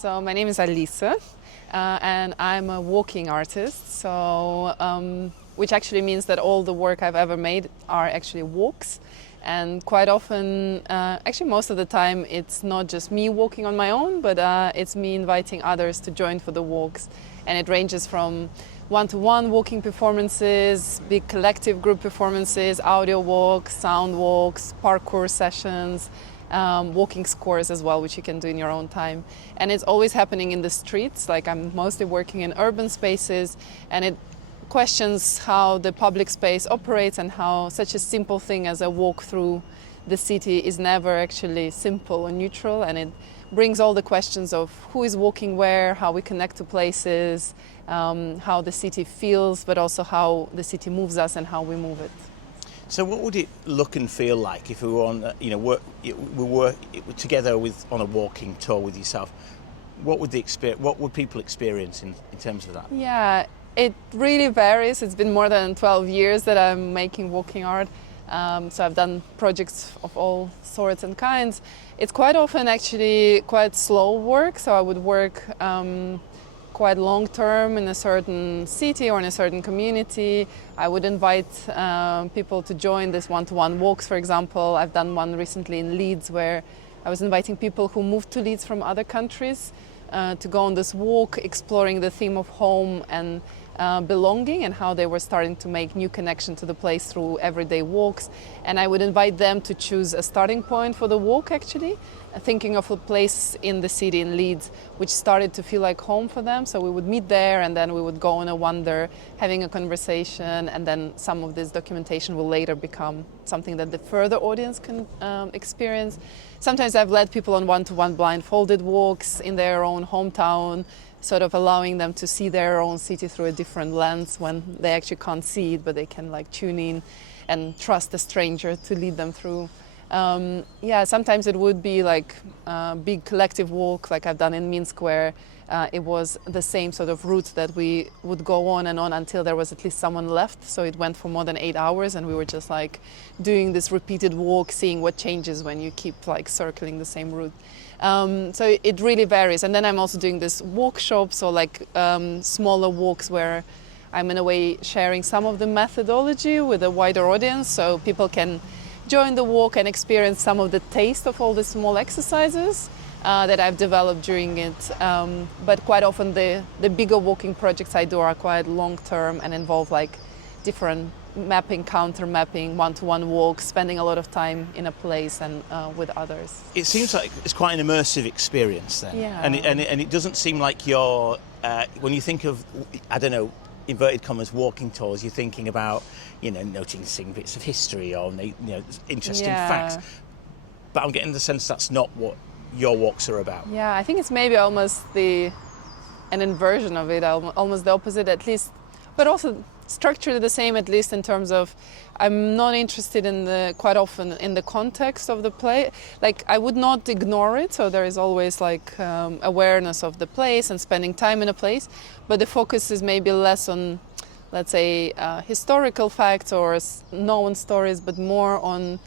So my name is Alisa, and I'm a walking artist. Which actually means that all the work I've ever made are actually walks, and quite often, actually most of the time, it's not just me walking on my own, but it's me inviting others to join for the walks, and it ranges from one-to-one walking performances, big collective group performances, audio walks, sound walks, parkour sessions. Walking scores as well, which you can do in your own time. And it's always happening in the streets, like I'm mostly working in urban spaces, and it questions how the public space operates and how such a simple thing as a walk through the city is never actually simple or neutral, and it brings all the questions of who is walking where, how we connect to places, how the city feels, but also how the city moves us and how we move it. So what would it look and feel like if we were on, we were together on a walking tour with yourself? What would people experience in terms of that? Yeah, it really varies. It's been more than 12 years that I'm making walking art. So I've done projects of all sorts and kinds. It's quite often actually quite slow work. So I would work quite long term in a certain city or in a certain community. I would invite people to join this one-to-one walks, for example. I've done one recently in Leeds where I was inviting people who moved to Leeds from other countries to go on this walk, exploring the theme of home and belonging and how they were starting to make new connection to the place through everyday walks. And I would invite them to choose a starting point for the walk, actually, thinking of a place in the city in Leeds which started to feel like home for them. So we would meet there and then we would go on a wander, having a conversation, and then some of this documentation will later become something that the further audience can experience. Sometimes I've led people on one-to-one blindfolded walks in their own hometown, sort of allowing them to see their own city through a different lens when they actually can't see it, but they can like tune in and trust a stranger to lead them through. Sometimes it would be like a big collective walk, like I've done in Minsk, where it was the same sort of route that we would go on and on until there was at least someone left. So it went for more than 8 hours, and we were just like doing this repeated walk, seeing what changes when you keep like circling the same route. So it really varies. And then I'm also doing this workshops or like smaller walks where I'm in a way sharing some of the methodology with a wider audience, so people can join the walk and experience some of the taste of all the small exercises that I've developed during it. But quite often the bigger walking projects I do are quite long-term and involve like different mapping, counter mapping, one-to-one walks, spending a lot of time in a place and with others. It seems like it's quite an immersive experience then. Yeah. And it doesn't seem like you're, when you think of, I don't know, inverted commas, walking tours, you're thinking about, noticing bits of history or, interesting facts. But I'm getting the sense that's not what your walks are about. Yeah, I think it's maybe almost an inversion of it, almost the opposite at least, but also structurally the same, at least in terms of I'm not interested quite often in the context of the play. Like I would not ignore it, so there is always like awareness of the place and spending time in a place, but the focus is maybe less on, let's say, historical facts or known stories, but more on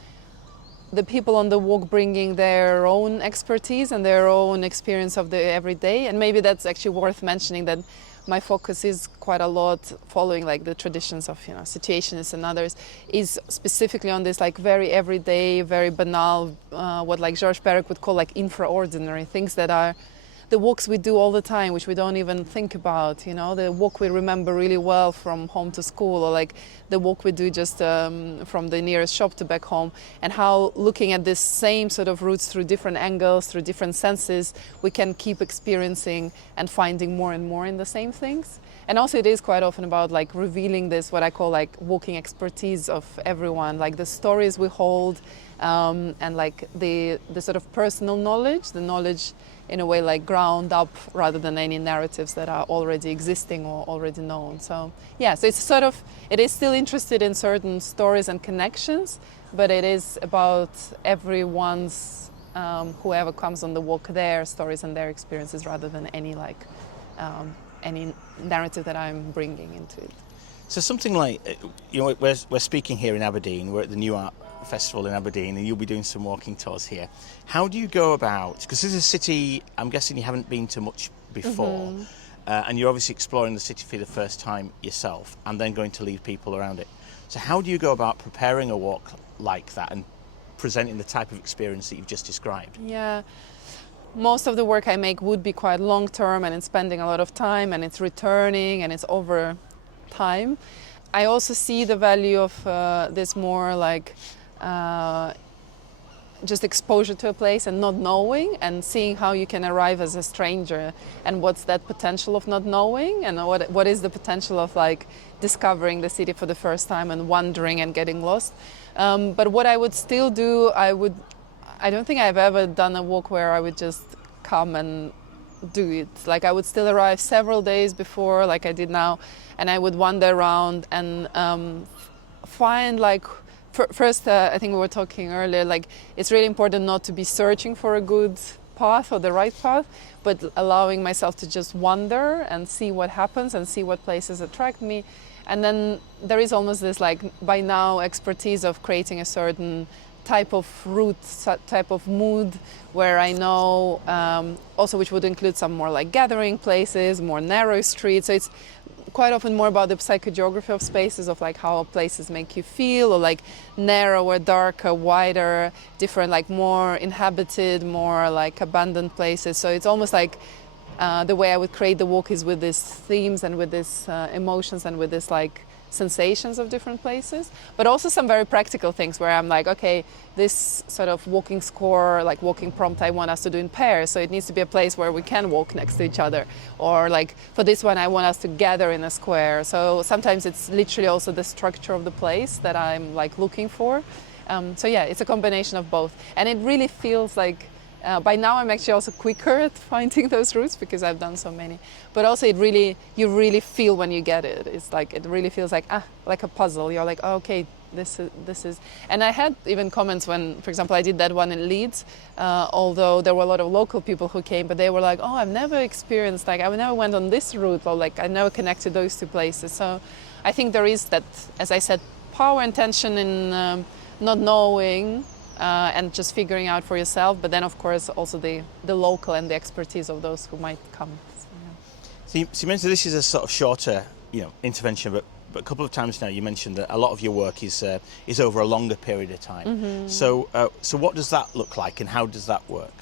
the people on the walk bringing their own expertise and their own experience of the everyday. And maybe that's actually worth mentioning that my focus is quite a lot following like the traditions of situationists and others, is specifically on this like very everyday, very banal, what like Georges Perec would call like infraordinary things that are the walks we do all the time, which we don't even think about, the walk we remember really well from home to school, or like the walk we do just from the nearest shop to back home, and how looking at this same sort of routes through different angles, through different senses, we can keep experiencing and finding more and more in the same things. And also it is quite often about like revealing this, what I call like walking expertise of everyone, like the stories we hold, and like the sort of personal knowledge, the knowledge in a way like ground up rather than any narratives that are already existing or already known. So it is still interested in certain stories and connections, but it is about everyone's, whoever comes on the walk, their stories and their experiences rather than any narrative that I'm bringing into it. So something like, we're speaking here in Aberdeen, we're at the Nuart festival in Aberdeen, and you'll be doing some walking tours here. How do you go about, because this is a city I'm guessing you haven't been to much before, and you're obviously exploring the city for the first time yourself, and then going to lead people around it. So how do you go about preparing a walk like that and presenting the type of experience that you've just described? Yeah. Most of the work I make would be quite long term, and it's spending a lot of time, and it's returning, and it's over time. I also see the value of this more like just exposure to a place and not knowing, and seeing how you can arrive as a stranger, and what's that potential of not knowing, and what is the potential of like discovering the city for the first time and wandering and getting lost. But what I would still do, I don't think I've ever done a walk where I would just come and do it. Like I would still arrive several days before, like I did now, and I would wander around and find like, first I think we were talking earlier, like it's really important not to be searching for a good path or the right path, but allowing myself to just wander and see what happens and see what places attract me. And then there is almost this like by now expertise of creating a certain type of route, type of mood, where I know also, which would include some more like gathering places, more narrow streets. So it's quite often more about the psychogeography of spaces, of like how places make you feel, or like narrower, darker, wider, different, like more inhabited, more like abandoned places. So it's almost like the way I would create the walk is with these themes and with these emotions and with this like sensations of different places, but also some very practical things where I'm like, okay, this sort of walking score, like walking prompt, I want us to do in pairs, so it needs to be a place where we can walk next to each other, or like for this one I want us to gather in a square. So sometimes it's literally also the structure of the place that I'm like looking for. So yeah, it's a combination of both, and it really feels like by now I'm actually also quicker at finding those routes because I've done so many. But also you really feel when you get it. It's like, it really feels like a puzzle. You're like, oh, okay, this is. And I had even comments when, for example, I did that one in Leeds, although there were a lot of local people who came, but they were like, oh, I've never experienced, like I never went on this route, or like I never connected those two places. So I think there is that, as I said, power and tension in not knowing, and just figuring out for yourself, but then of course also the local and the expertise of those who might come. So you mentioned this is a sort of shorter, intervention, but a couple of times now you mentioned that a lot of your work is over a longer period of time. Mm-hmm. So what does that look like, and how does that work?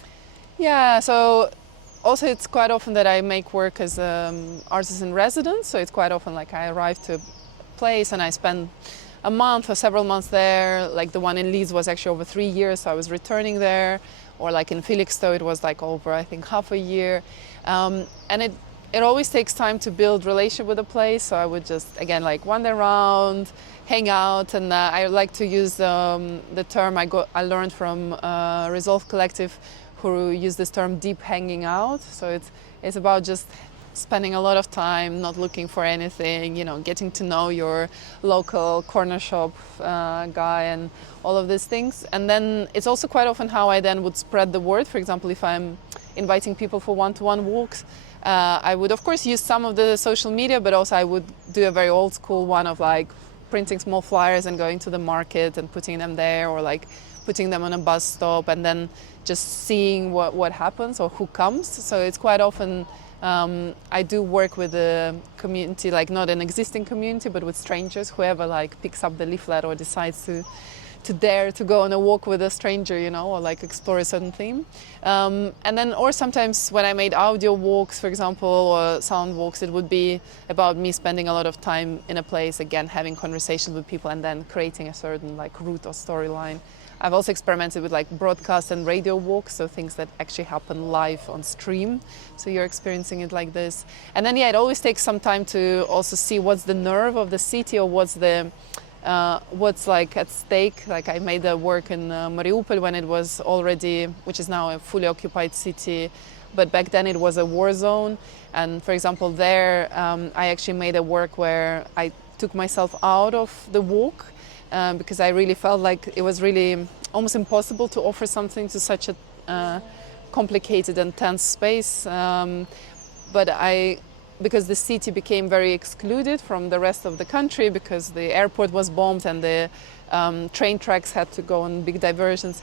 Yeah, so also it's quite often that I make work as artist in residence. So it's quite often like I arrive to a place and I spend a month or several months there. Like the one in Leeds was actually over 3 years, so I was returning there. Or like in Felixstowe, it was like over, I think, half a year. And it always takes time to build relationship with a place. So I would just, again, like wander around, hang out. And I like to use the term I learned from Resolve Collective, who use this term deep hanging out. So it's about just spending a lot of time not looking for anything, getting to know your local corner shop guy and all of these things. And then it's also quite often how I then would spread the word. For example, if I'm inviting people for one-to-one walks, I would of course use some of the social media, but also I would do a very old school one of like printing small flyers and going to the market and putting them there, or like putting them on a bus stop and then just seeing what happens or who comes. So it's quite often I do work with a community, like not an existing community, but with strangers, whoever like picks up the leaflet or decides to dare to go on a walk with a stranger, or like explore a certain theme. And then, or sometimes when I made audio walks, for example, or sound walks, it would be about me spending a lot of time in a place, again, having conversations with people and then creating a certain like route or storyline. I've also experimented with like broadcast and radio walks, so things that actually happen live on stream. So you're experiencing it like this. And then, it always takes some time to also see what's the nerve of the city, or what's like at stake. Like I made the work in Mariupol when it was already, which is now a fully occupied city, but back then it was a war zone. And for example, there I actually made a work where I took myself out of the walk. Because I really felt like it was really almost impossible to offer something to such a complicated and tense space. But because the city became very excluded from the rest of the country because the airport was bombed and the train tracks had to go on big diversions.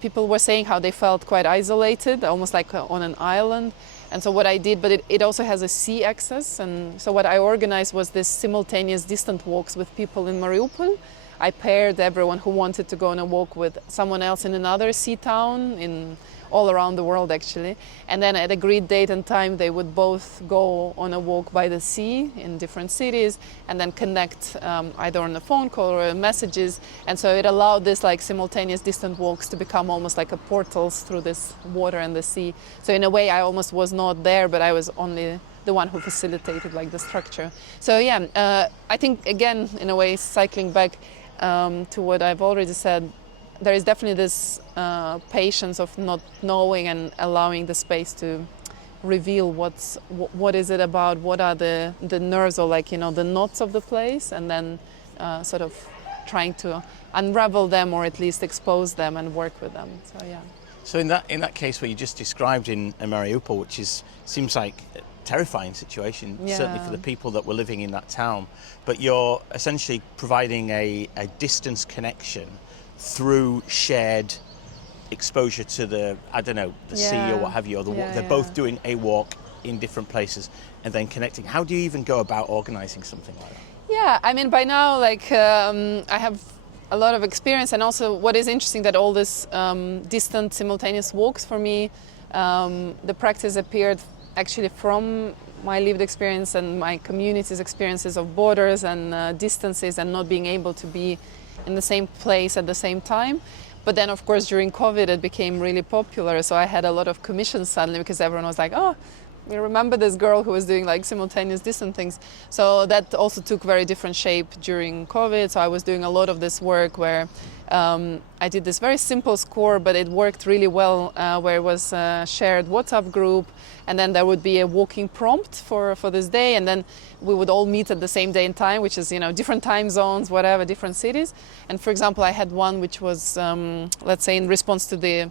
People were saying how they felt quite isolated, almost like on an island. And so what I did, but it also has a sea access, and so what I organized was this simultaneous distant walks with people in Mariupol. I paired everyone who wanted to go on a walk with someone else in another sea town in all around the world actually, and then at agreed date and time they would both go on a walk by the sea in different cities and then connect either on a phone call or messages. And so it allowed this like simultaneous distant walks to become almost like a portals through this water and the sea. So in a way I almost was not there, but I was only the one who facilitated like the structure. So yeah, I think again in a way cycling back to what I've already said, there is definitely this patience of not knowing and allowing the space to reveal what is it about, what are the nerves or like, you know, the knots of the place, and then sort of trying to unravel them or at least expose them and work with them. So yeah. So in that case where you just described in Mariupol, which seems like a terrifying situation, certainly for the people that were living in that town, but you're essentially providing a distance connection through shared exposure to the sea or what have you, or they're both doing a walk in different places and then connecting. How do you even go about organizing something like that? Yeah, I mean, by now, like, I have a lot of experience, and also what is interesting that all this distant simultaneous walks for me, the practice appeared actually from my lived experience and my community's experiences of borders and distances and not being able to be in the same place at the same time. But then of course during COVID it became really popular, so I had a lot of commissions suddenly because everyone was like, oh, we remember this girl who was doing like simultaneous distant things. So that also took very different shape during COVID. So I was doing a lot of this work where I did this very simple score, but it worked really well, where it was a shared WhatsApp group, and then there would be a walking prompt for this day, and then we would all meet at the same day and time, which is, you know, different time zones, whatever, different cities. And for example, I had one which was, let's say, in response to the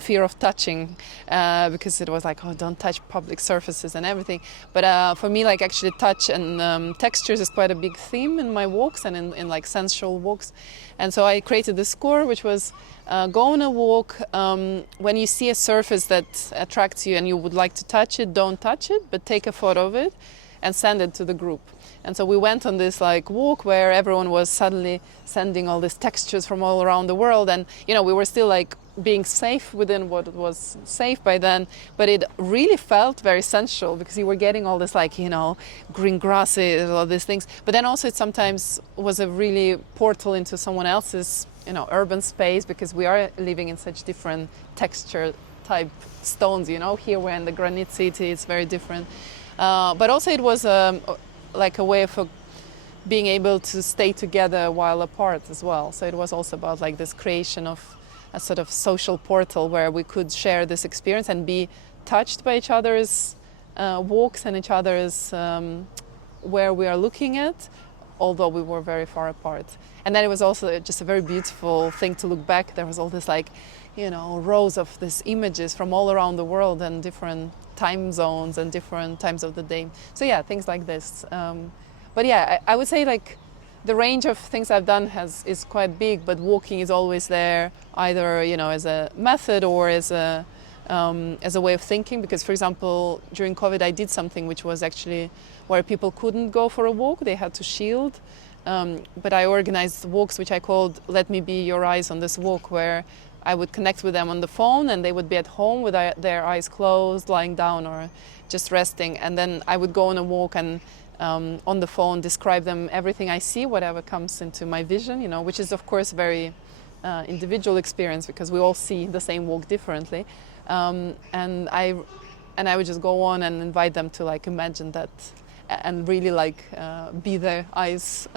fear of touching, because it was like, oh, don't touch public surfaces and everything. But for me, like actually touch and textures is quite a big theme in my walks and in like sensual walks. And so I created this score, which was go on a walk. When you see a surface that attracts you and you would like to touch it, don't touch it, but take a photo of it and send it to the group. And so we went on this like walk where everyone was suddenly sending all these textures from all around the world. And, you know, we were still like being safe within what was safe by then, but it really felt very sensual because you were getting all this like, you know, green grasses, all these things. But then also it sometimes was a really portal into someone else's, you know, urban space, because we are living in such different texture type stones, you know. Here we're in the granite city, it's very different. But also it was like a way of being able to stay together while apart as well. So it was also about like this creation of a sort of social portal where we could share this experience and be touched by each other's walks and each other's where we are looking at, although we were very far apart. And then it was also just a very beautiful thing to look back. There was all this like, you know, rows of these images from all around the world and different time zones and different times of the day. So yeah, things like this. But yeah, I would say like the range of things I've done is quite big, but walking is always there, either, you know, as a method or as a way of thinking. Because, for example, during COVID, I did something which was actually where people couldn't go for a walk; they had to shield. But I organized walks which I called "Let Me Be Your Eyes on This Walk," where I would connect with them on the phone, and they would be at home with their eyes closed, lying down or just resting, and then I would go on a walk and on the phone describe them everything I see, whatever comes into my vision, you know, which is of course very individual experience because we all see the same walk differently, and I would just go on and invite them to like imagine that and really like be their eyes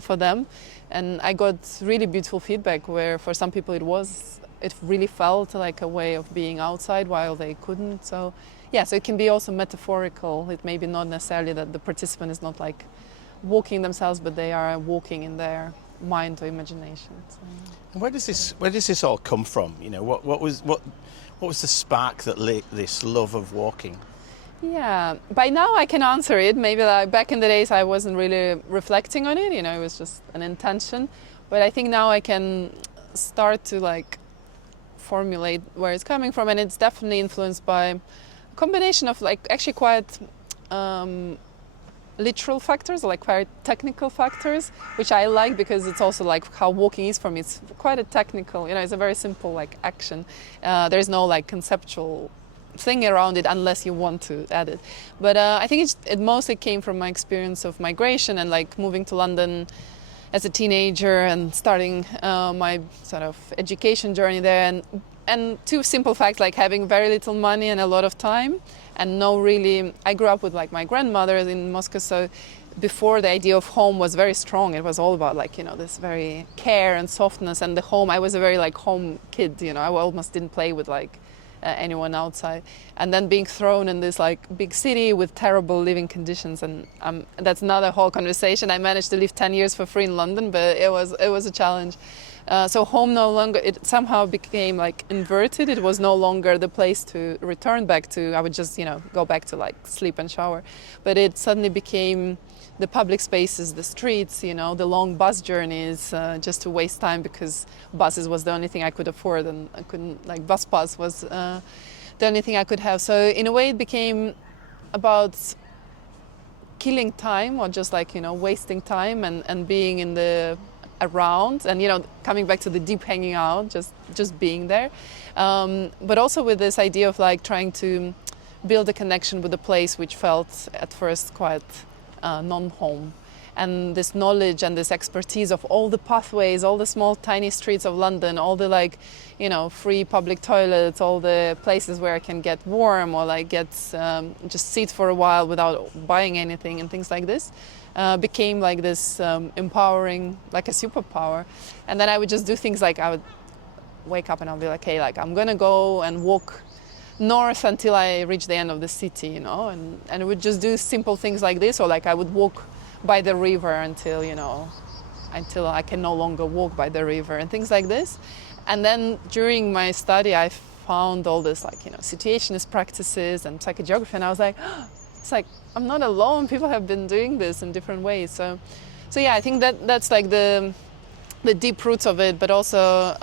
for them. And I got really beautiful feedback where for some people it really felt like a way of being outside while they couldn't. So yeah, so it can be also metaphorical. It may be not necessarily that the participant is not like walking themselves, but they are walking in their mind or imagination. So. And where does this all come from? You know, what was the spark that lit this love of walking? Yeah, by now I can answer it. Maybe like back in the days I wasn't really reflecting on it, you know, it was just an intention. But I think now I can start to like formulate where it's coming from, and it's definitely influenced by a combination of like actually quite literal factors, like quite technical factors, which I like because it's also like how walking is for me. It's quite a technical, you know, it's a very simple like action. There's no like conceptual thing around it unless you want to add it. But I think it mostly came from my experience of migration and like moving to London as a teenager and starting my sort of education journey there, and two simple facts like having very little money and a lot of time, and no really. I grew up with like my grandmother in Moscow, so before the idea of home was very strong. It was all about like, you know, this very care and softness, and the home. I was a very like home kid, you know. I almost didn't play with like anyone outside, and then being thrown in this like big city with terrible living conditions, and that's another whole conversation. I managed to live 10 years for free in London, but it was a challenge. So home no longer, it somehow became like inverted. It was no longer the place to return back to. I would just, you know, go back to like sleep and shower, but it suddenly became the public spaces, the streets, you know, the long bus journeys, just to waste time because buses was the only thing I could afford, and I couldn't, like bus pass was the only thing I could have. So in a way it became about killing time, or just like, you know, wasting time and being in the around, and, you know, coming back to the deep hanging out, just being there. But also with this idea of like trying to build a connection with a place which felt at first quite non-home, and this knowledge and this expertise of all the pathways, all the small tiny streets of London, all the like, you know, free public toilets, all the places where I can get warm or like get just sit for a while without buying anything and things like this, became like this empowering, like a superpower. And then I would just do things like I would wake up and I'll be like, hey, like I'm gonna go and walk north until I reach the end of the city, you know, and I would just do simple things like this, or like I would walk by the river until, you know, until I can no longer walk by the river and things like this. And then during my study I found all this like, you know, situationist practices and psychogeography, and I was like, oh, it's like I'm not alone, people have been doing this in different ways. So yeah, I think that's like the deep roots of it, but also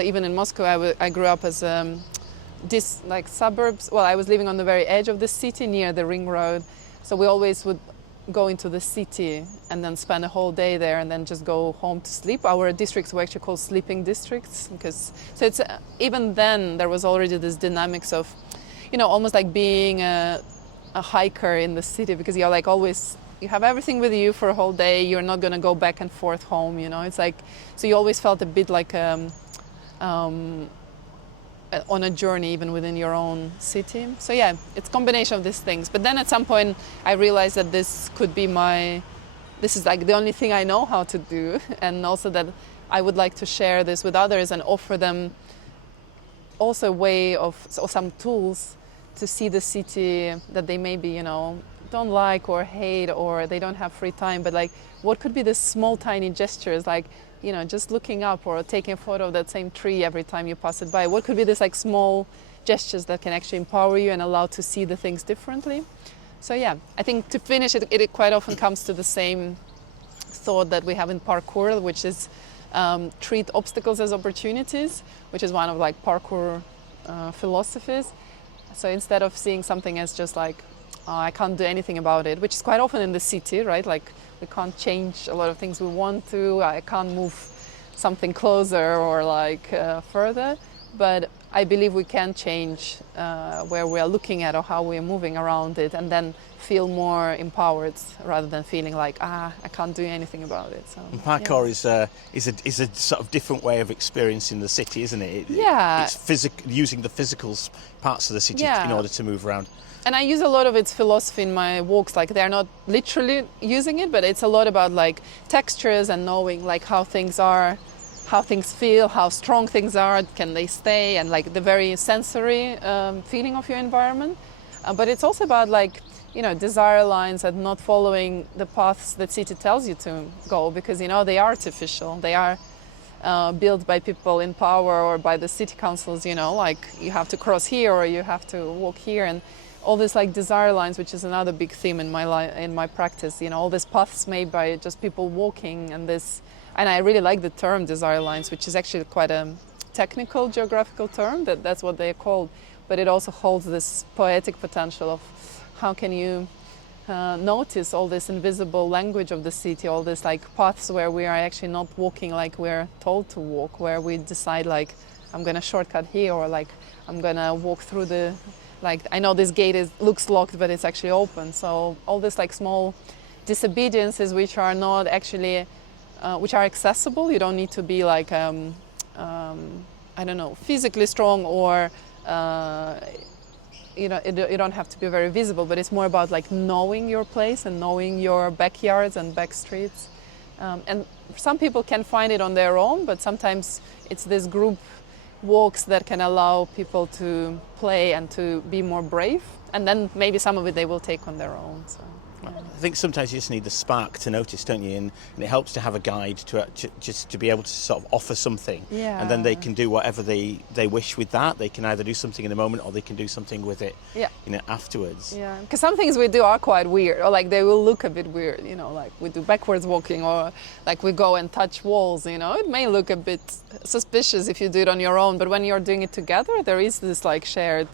even in Moscow I grew up as this like suburbs. Well, I was living on the very edge of the city near the ring road, so we always would go into the city and then spend a whole day there and then just go home to sleep. Our districts were actually called sleeping districts, because so it's even then there was already this dynamics of, you know, almost like being a hiker in the city, because you're like always, you have everything with you for a whole day, you're not going to go back and forth home, you know. It's like, so you always felt a bit like on a journey even within your own city. So yeah, it's a combination of these things. But then at some point I realized that this is like the only thing I know how to do, and also that I would like to share this with others and offer them also a way of, or some tools to see the city that they maybe, you know, don't like or hate, or they don't have free time, but like what could be the small tiny gestures, like, you know, just looking up or taking a photo of that same tree every time you pass it by. What could be this like small gestures that can actually empower you and allow to see the things differently? So yeah, I think to finish it quite often comes to the same thought that we have in parkour, which is treat obstacles as opportunities, which is one of like parkour philosophies. So instead of seeing something as just like, oh, I can't do anything about it, which is quite often in the city, right? Like we can't change a lot of things we want to. I can't move something closer or like further. But I believe we can change where we are looking at or how we are moving around it, and then feel more empowered rather than feeling like, I can't do anything about it. So and parkour is a sort of different way of experiencing the city, isn't it? It's using the physical parts of the city in order to move around. And I use a lot of its philosophy in my walks. Like they're not literally using it, but it's a lot about like textures and knowing like how things are, how things feel, how strong things are, can they stay, and like the very sensory feeling of your environment. But it's also about like, you know, desire lines and not following the paths that city tells you to go, because, you know, they are artificial. They are built by people in power or by the city councils, you know, like you have to cross here or you have to walk here. And all this like desire lines, which is another big theme in my practice. You know, all these paths made by just people walking, and I really like the term desire lines, which is actually quite a technical geographical term. That's what they're called, but it also holds this poetic potential of how can you notice all this invisible language of the city, all these like paths where we are actually not walking like we're told to walk, where we decide like I'm gonna shortcut here, or like I'm gonna walk through like I know this gate looks locked but it's actually open. So all this like small disobediences which are not actually which are accessible. You don't need to be like I don't know, physically strong, or you don't have to be very visible, but it's more about like knowing your place and knowing your backyards and back streets. And some people can find it on their own, but sometimes it's this group walks that can allow people to play and to be more brave. And then maybe some of it they will take on their own. So, yeah. I think sometimes you just need the spark to notice, don't you? And it helps to have a guide just to be able to sort of offer something. Yeah. And then they can do whatever they wish with that. They can either do something in the moment, or they can do something with it, yeah, afterwards. Yeah, because some things we do are quite weird, or like they will look a bit weird, you know, like we do backwards walking, or like we go and touch walls, you know. It may look a bit suspicious if you do it on your own, but when you're doing it together, there is this like shared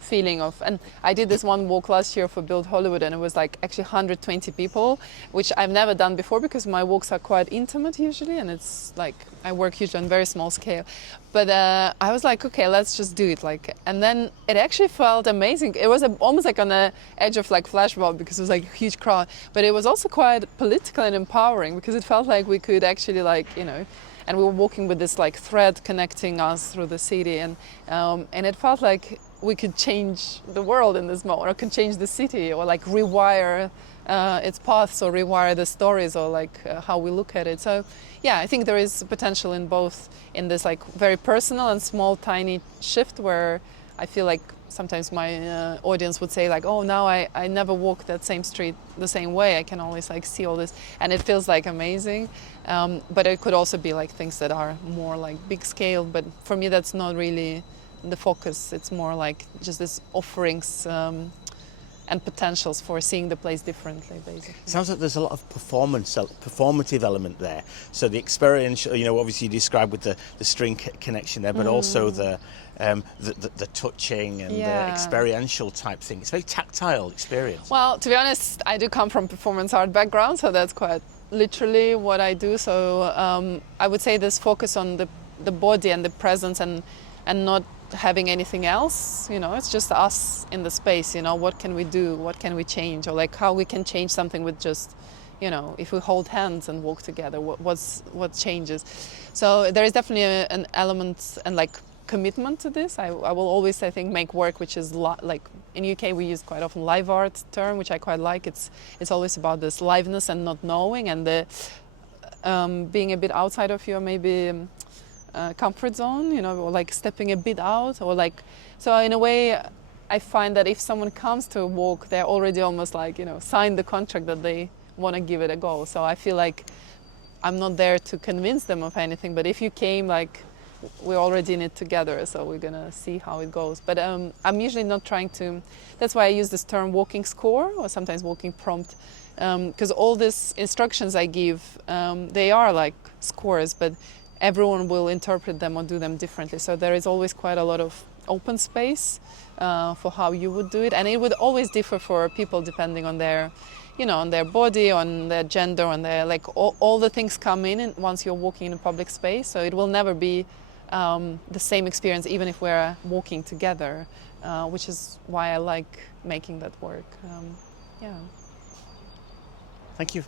feeling of, and I did this one walk last year for Build Hollywood, and it was like actually 120 people, which I've never done before because my walks are quite intimate usually, and it's like I work usually on very small scale. But I was like, okay, let's just do it, like, and then it actually felt amazing. It was almost like on the edge of like flash mob because it was like a huge crowd, but it was also quite political and empowering because it felt like we could actually like, you know, and we were walking with this like thread connecting us through the city, and it felt like we could change the world in this moment, or could change the city, or like rewire its paths, or rewire the stories, or like how we look at it. So yeah, I think there is potential in both, in this like very personal and small tiny shift where I feel like sometimes my audience would say like, oh, now I never walk that same street the same way. I can always like see all this, and it feels like amazing. But it could also be like things that are more like big scale. But for me, that's not really the focus. It's more like just this offerings and potentials for seeing the place differently, basically. Sounds like there's a lot of performative element there. So the experiential, you know, obviously you described with the string connection there, but also the touching and the experiential type thing. It's a very tactile experience. Well, to be honest, I do come from performance art background, so that's quite literally what I do. So I would say this focus on the body and the presence, and not having anything else, you know. It's just us in the space, you know. What can we do, what can we change, or like how we can change something with just, you know, if we hold hands and walk together, what changes. So there is definitely an element and like commitment to this. I will always, I think, make work which is like in UK we use quite often live art term, which I quite like. It's always about this liveness and not knowing, and the being a bit outside of your maybe comfort zone, you know, or like stepping a bit out, or like, so in a way I find that if someone comes to a walk, they're already almost like, you know, signed the contract that they want to give it a go. So I feel like I'm not there to convince them of anything, but if you came, like, we're already in it together, so we're gonna see how it goes. But I'm usually not trying to, that's why I use this term walking score, or sometimes walking prompt, because all these instructions I give, they are like scores, but everyone will interpret them or do them differently. So there is always quite a lot of open space for how you would do it. And it would always differ for people depending on their, you know, on their body, on their gender, on their, like all the things come in once you're walking in a public space. So it will never be the same experience, even if we're walking together, which is why I like making that work. Yeah. Thank you.